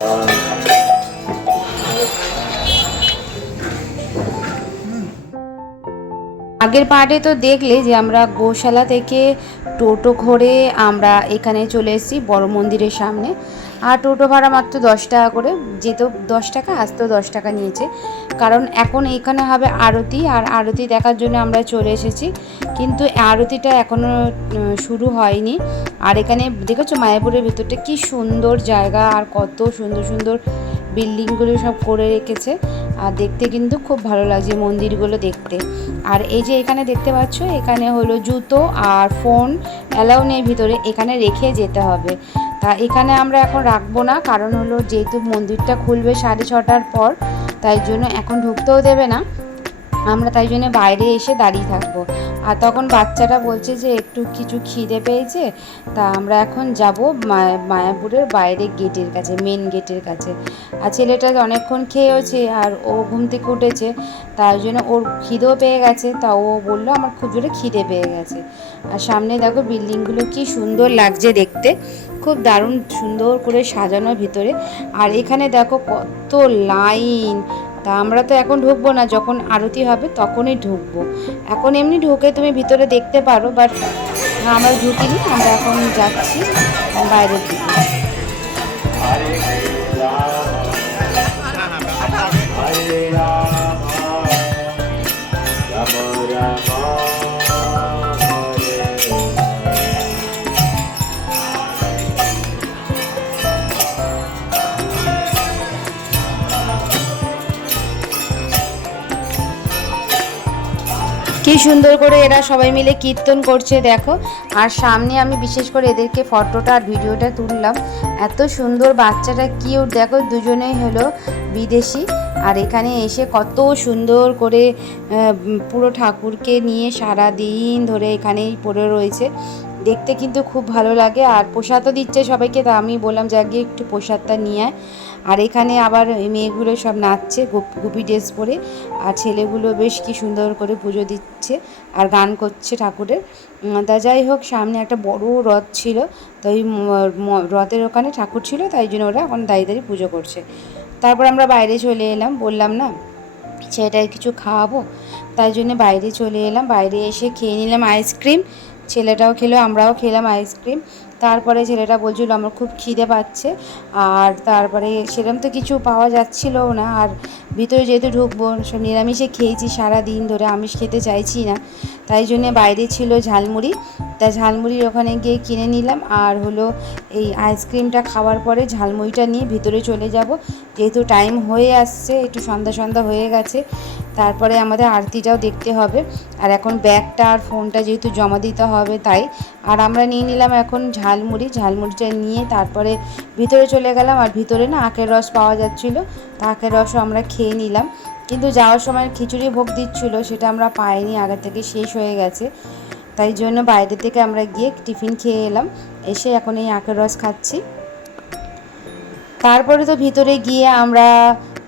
আগের পার্টে তো দেখলে যে আমরা গোশালা থেকে টোটো করে আমরা এখানে চলে এসেছি বড় মন্দিরের সামনে। আর টোটো ভাড়া মাত্র 10 টাকা করে, যেত 10 টাকা, আসতেও 10 টাকা নিয়েছে। কারণ এখন এখানে হবে আরতি, আর আরতি দেখার জন্য আমরা চলে এসেছি। কিন্তু আরতিটা এখনও শুরু হয়নি। আর এখানে দেখেছো মায়াপুরের ভেতরটা কি সুন্দর জায়গা, আর কত সুন্দর সুন্দর বিল্ডিংগুলো সব করে রেখেছে। আর দেখতে কিন্তু খুব ভালো লাগছে মন্দিরগুলো দেখতে। আর এই যে এখানে দেখতে পাচ্ছ, এখানে হলো জুতো আর ফোন অ্যালাউ নেই ভিতরে, এখানে রেখে যেতে হবে। তা এখানে আমরা এখন রাখবো না, কারণ হলো যেহেতু মন্দিরটা খুলবে 6:30টার পর, তাই জন্য এখন ঢুকতেও দেবে না। আমরা তাই জন্য বাইরে এসে দাঁড়িয়ে থাকবো। আর তখন বাচ্চাটা বলছে যে একটু কিছু খিদে পেয়েছে, তা আমরা এখন যাব মায়াপুরের বাইরে গেটের কাছে, মেন গেটের কাছে। আর ছেলেটা অনেকক্ষণ খেয়েওছে, আর ও ঘুম থেকে উঠেছে, তাই জন্য ওর খিদেও পেয়ে গেছে। তা ও বললো আমার খুব জোরে খিদে পেয়ে গেছে। আর সামনে দেখো বিল্ডিংগুলো কি সুন্দর লাগছে দেখতে, খুব দারুণ সুন্দর করে সাজানো ভিতরে। আর এখানে দেখো কত লাইন। তা আমরা তো এখন ঢুকবো না, যখন আরতি হবে তখনই ঢুকবো। এখন এমনি ঢুকে তুমি ভিতরে দেখতে পারো, বাট আমরা ঢুকিনি, আমরা এখন যাচ্ছি বাইরের দিকে। কি সুন্দর করে এরা সবাই মিলে কীর্তন করছে দেখো। আর সামনে আমি বিশেষ করে এদেরকে ফটোটা আর ভিডিওটা তুললাম, এত সুন্দর বাচ্চাটা কিউট দেখো, দুজনেই হলো বিদেশি। আর এখানে এসে কত সুন্দর করে পুরো ঠাকুরকে নিয়ে সারা দিন ধরে এখানেই পড়ে রয়েছে, দেখতে কিন্তু খুব ভালো লাগে। আর প্রসাদও দিচ্ছে সবাইকে, তা আমি বললাম যে আগে একটু প্রসাদটা নিয়ে আয়। আর এখানে আবার মেয়েগুলো সব নাচছে গুপি ড্রেস পরে, আর ছেলেগুলো বেশ কি সুন্দর করে পুজো দিচ্ছে আর গান করছে ঠাকুরের। তা যাই হোক, সামনে একটা বড় রথ ছিল, তো ওই রথের ওখানে ঠাকুর ছিল, তাই জন্য ওরা এখন দাঁড়িয়ে দাঁড়িয়ে পুজো করছে। তারপর আমরা বাইরে চলে এলাম, বললাম না ছেলেটাকে কিছু খাওয়াবো, তাই জন্য বাইরে চলে এলাম। বাইরে এসে খেয়ে নিলাম আইসক্রিম, ছেলেটাও খেলো, আমরাও খেলাম আইসক্রিম। তারপরে ছেলেটা বলছিল আমার খুব খিদে পাচ্ছে, আর তারপরে সেরকম তো কিছু পাওয়া যাচ্ছিলও না। আর ভিতরে যেহেতু ঢুকবো, সব নিরামিষে খেয়েছি সারা দিন ধরে, আমিষ খেতে চাইছি না, তাই জন্যে বাইরে ছিল ঝালমুড়ি, তা ঝালমুড়ির ওখানে গিয়ে কিনে নিলাম। আর হলো এই আইসক্রিমটা খাওয়ার পরে ঝালমুড়িটা নিয়ে ভিতরে চলে যাব, যেহেতু টাইম হয়ে আসছে, একটু সন্ধ্যা সন্ধ্যা হয়ে গেছে। তারপরে আমাদের আরতিটাও দেখতে হবে, আর এখন ব্যাগটা আর ফোনটা যেহেতু জমা দিতে হবে তাই। আর আমরা নিয়ে নিলাম এখন ঝালমুড়িটা নিয়ে তারপরে ভিতরে চলে গেলাম। আর ভিতরে না আখের রস পাওয়া যাচ্ছিলো, তা আখের রসও আমরা খেয়ে নিলাম। কিন্তু যাওয়ার সময় খিচুড়ি ভোগ দিচ্ছিলো, সেটা আমরা পাইনি, আগে থেকে শেষ হয়ে গেছে, তাই জন্য বাইরে থেকে আমরা গিয়ে টিফিন খেয়ে এলাম। এসে এখন এই আখের রস খাচ্ছি। তারপরে তো ভিতরে গিয়ে আমরা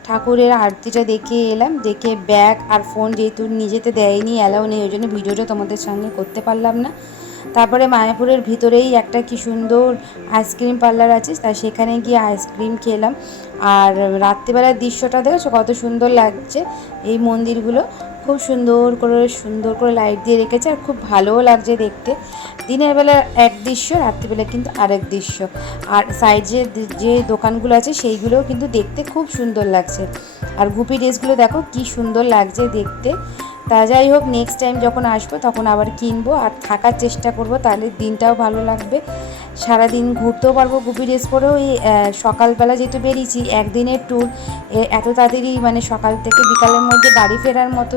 ঠাকুরের আরতিটা দেখে এলাম, দেখে ব্যাগ আর ফোন যেহেতু নিজেতে দেয়নি, অ্যালাউ নেই, ওই জন্য ভিডিওটা তোমাদের সঙ্গে করতে পারলাম না। তারপরে মায়াপুরের ভিতরেই একটা কি সুন্দর আইসক্রিম পার্লার আছে, তাই সেখানে গিয়ে আইসক্রিম খেলাম। আর রাত্রিবেলার দৃশ্যটা দেখেছো কত সুন্দর লাগছে, এই মন্দিরগুলো খুব সুন্দর করে লাইট দিয়ে রেখেছে, আর খুব ভালোও লাগছে দেখতে। দিনের বেলা এক দৃশ্য, রাত্রিবেলা কিন্তু আরেক দৃশ্য। আর সাইডে যে দোকানগুলো আছে সেইগুলোও কিন্তু দেখতে খুব সুন্দর লাগছে। আর গুপি ড্রেসগুলো দেখো কি সুন্দর লাগছে দেখতে। তা যাই হোক, নেক্সট টাইম যখন আসবো তখন আবার কিনবো আর থাকার চেষ্টা করব, তাহলে দিনটাও ভালো লাগবে, সারাদিন ঘুরতেও পারবো গুপি ড্রেস পরেও। এই সকালবেলা যেহেতু বেরিয়েছি, একদিনের ট্যুর, এত তাড়াতাড়ি মানে সকাল থেকে বিকালের মধ্যে বাড়ি ফেরার মতো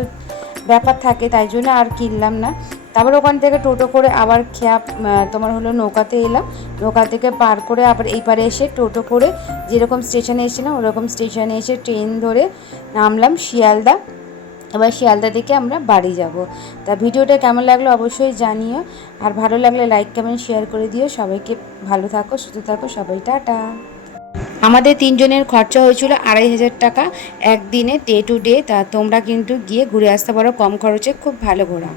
ব্যাপার থাকে, তাই জন্য আর কিনলাম না। তারপর ওখান থেকে টোটো করে আবার তোমার হলো নৌকাতে এলাম, নৌকা থেকে পার করে আবার এই পারে এসে টোটো করে যেরকম স্টেশনে এসেছিলাম ওরকম স্টেশনে এসে ট্রেন ধরে নামলাম শিয়ালদা। এবার শিয়ালদা থেকে আমরা বাড়ি যাব। তা ভিডিওটা কেমন লাগলো অবশ্যই জানিও, আর ভালো লাগলে লাইক কমেন্ট শেয়ার করে দিও। সবাইকে ভালো থাকো, সুস্থ থাকো, সবাই টাটা। আমাদের 3 জনের খরচা হয়েছিল 2500 টাকা একদিনে, ডে টু ডে। তা তোমরা কিন্তু গিয়ে ঘুরে আসতে পারো কম খরচে, খুব ভালো ঘোরা।